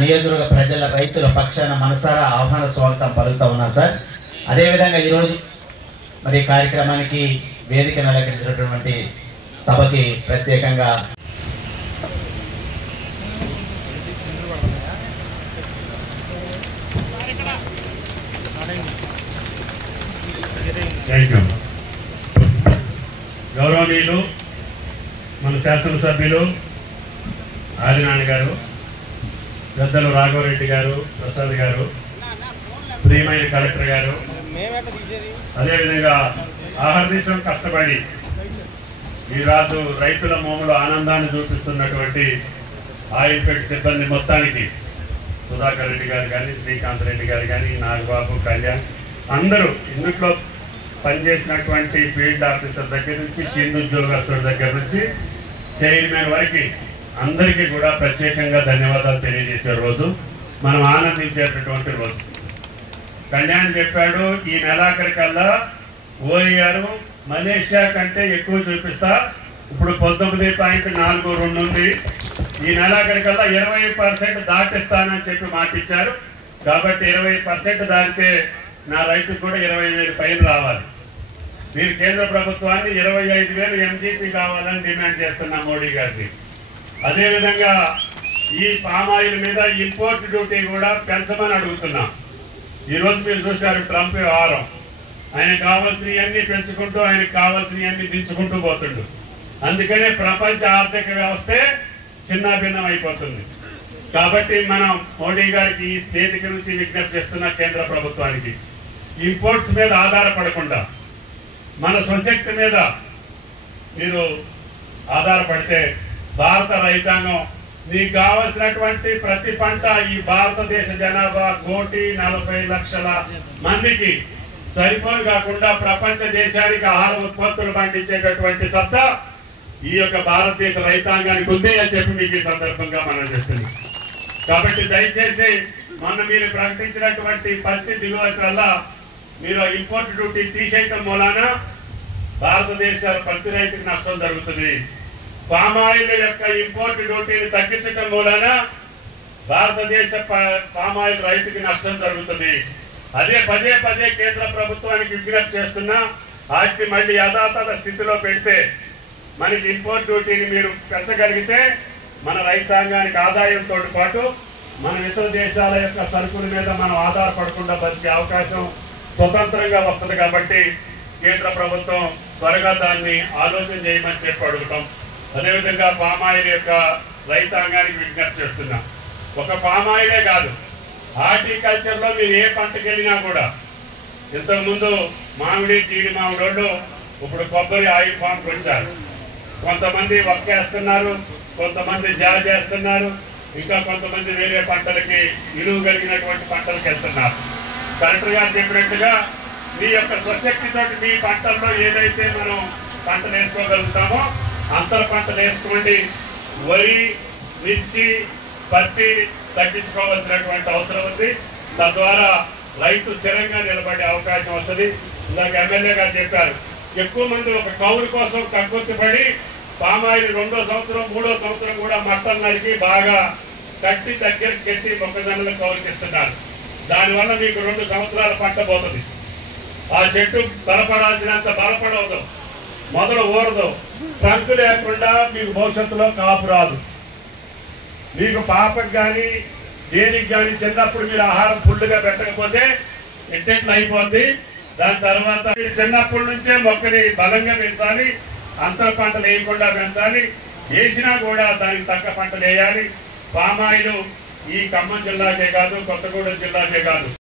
నియోజకవర్గ ప్రజల రైతుల పక్షాన మనసారా ఆహ్వాన స్వాగతం పలుకుతా ఉన్నాను సార్. అదేవిధంగా ఈరోజు మరి కార్యక్రమానికి వేదికను అలంకరించినటువంటి సభకి ప్రత్యేకంగా గౌరవనీయులు మన శాసనసభ్యులు ఆదినారాయణ గారు, పెద్దలు రాఘవరెడ్డి గారు, ప్రసాద్ గారు, ప్రియమైన కలెక్టర్ గారు, అదేవిధంగా ఆహర్నిశం కష్టపడి ఈరోజు రైతుల మోములో ఆనందాన్ని చూపిస్తున్నటువంటి ఆయిల్పేట సిబ్బంది మొత్తానికి సుధాకర్ రెడ్డి గారు కానీ, శ్రీకాంత్ రెడ్డి గారు కానీ, నాగబాబు, కళ్యాణ్ అందరూ ఇందులో పనిచేసినటువంటి ఫీల్డ్ ఆఫీసర్ దగ్గర నుంచి కింద ఉద్యోగస్తుల దగ్గర నుంచి చైర్మన్ వరకు అందరికీ కూడా ప్రత్యేకంగా ధన్యవాదాలు తెలియజేసే రోజు, మనం ఆనందించేటటువంటి రోజు. కళ్యాణ్ చెప్పాడు, ఈ నెలాఖరికల్లా ఓఆర్ మలేషియా కంటే ఎక్కువ చూపిస్తా, ఇప్పుడు 19.42 ఉంది, ఈ నెలాఖరికల్లా 20% దాటిస్తానని చెప్పి మాటిచ్చారు. కాబట్టి 20% దాటితే నా రైతుకు కూడా 20,000 పైన రావాలి. మీరు కేంద్ర ప్రభుత్వాన్ని 25,000 ఎంజీపీ కావాలని డిమాండ్ చేస్తున్నా మోడీ గారిని. అదేవిధంగా ఈ పామాయిల్ మీద ఇంపోర్ట్ డ్యూటీ కూడా పెంచమని అడుగుతున్నాం. ఈరోజు మీరు చూశారు ట్రంప్ వ్యవహారం, ఆయన కావాల్సినవన్నీ పెంచుకుంటూ ఆయనకు కావాల్సినవన్నీ దించుకుంటూ పోతుండు. అందుకనే ప్రపంచ ఆర్థిక వ్యవస్థే చిన్నాభిన్నం అయిపోతుంది. కాబట్టి మనం మోడీ గారికి ఈ వేదిక నుంచి విజ్ఞప్తి చేస్తున్న కేంద్ర ప్రభుత్వానికి, ఇంపోర్ట్స్ మీద ఆధారపడకుండా మన స్వశక్తి మీద మీరు ఆధారపడితే భారత రైతాంగం మీకు కావలసినటువంటి ప్రతి పంట ఈ భారతదేశ జనాభా 1,40,00,000 మందికి సరిపోను కాకుండా ప్రపంచ దేశానికి ఆహార ఉత్పత్తులు పండించేటటువంటి సత్తా ఈ యొక్క భారతదేశ రైతాంగానికి ఉంది అని చెప్పి మీకు ఈ సందర్భంగా మనం చేస్తుంది. కాబట్టి దయచేసి మొన్న మీరు ప్రకటించినటువంటి పత్తి దిగుమతి వల్ల మీరు ఇంపోర్ట్ డ్యూటీ తీసేయటం మూలాన భారతదేశ పత్తి రైతుకి నష్టం జరుగుతుంది. పామాయిల్ యొక్క ఇంపోర్ట్ డ్యూటీని తగ్గించడం మూలాన భారతదేశ పామాయిల్ రైతుకి నష్టం జరుగుతుంది. అదే పదే పదే కేంద్ర ప్రభుత్వానికి విజ్ఞప్తి చేస్తున్నా, వాటిని మళ్ళీ యథాతథ స్థితిలో పెడితే మనకి ఇంపోర్ట్ డ్యూటీని మీరు పెంచగలిగితే మన రైతాంగానికి ఆదాయంతో పాటు మన ఇతర దేశాల యొక్క సరుకుల మీద మనం ఆధారపడకుండా బతికే అవకాశం స్వతంత్రంగా వస్తుంది. కాబట్టి కేంద్ర ప్రభుత్వం త్వరగా దాన్ని ఆలోచన చేయమని చెప్పి అడుగుతాం. అదేవిధంగా పామాయిల్ యొక్క రైతాంగానికి విజ్ఞప్తి చేస్తున్నా, ఒక పామాయిలే కాదు, హార్టికల్చర్లో మీరు ఏ పంటకి వెళ్ళినా కూడా ఇంతకుముందు మామిడి జీడి మామిడి ఇప్పుడు కొబ్బరి ఆయిల్ ఫామ్కి వచ్చారు. కొంతమంది వక్కేస్తున్నారు, కొంతమంది జాజ్ చేస్తున్నారు, ఇంకా కొంతమంది వేరే పంటలకి విలువ కలిగినటువంటి పంటలకు వెళ్తున్నారు. కలెక్టర్ గారు చెప్పినట్టుగా మీ యొక్క స్వశక్తితో మీ పంటల్లో ఏదైతే మనం పంటలు వేసుకోగలుగుతామో అంతర పంటలు వేసుకోండి. వరి, మిర్చి, పత్తి తగ్గించుకోవాల్సినటువంటి అవసరం ఉంది. తద్వారా రైతు స్థిరంగా నిలబడే అవకాశం వస్తుంది. ఇందాక ఎమ్మెల్యే గారు చెప్పారు, ఎక్కువ మంది ఒక కౌలు కోసం కక్కుర్తిపడి పామాయిల్ 2వ సంవత్సరం 3వ సంవత్సరం కూడా మట్టలు నరికి బాగా కట్టి దగ్గరికి కట్టి మొక్కజొన్నలు కౌలుకిస్తున్నారు. దానివల్ల మీకు 2 సంవత్సరాల పంట పోతుంది. ఆ చెట్టు బలపడాల్సినంత బలపడవదు, మొదలు ఊరదు, ట్రంక్ లేకుండా మీకు భవిష్యత్తులో కాపు రాదు. మీకు పాపకి కానీ దేనికి కానీ చిన్నప్పుడు మీరు ఆహారం ఫుల్గా పెట్టకపోతే ఎట్టెట్లు అయిపోద్ది. దాని తర్వాత మీరు చిన్నప్పటి నుంచే మొక్కని బలంగా పెంచాలి, అంతర పంటలు వేయకుండా పెంచాలి, వేసినా కూడా దానికి తగ్గ పంటలు వేయాలి. పామాయిల్ ఈ ఖమ్మం జిల్లాకే కాదు, కొత్తగూడెం జిల్లాకే కాదు,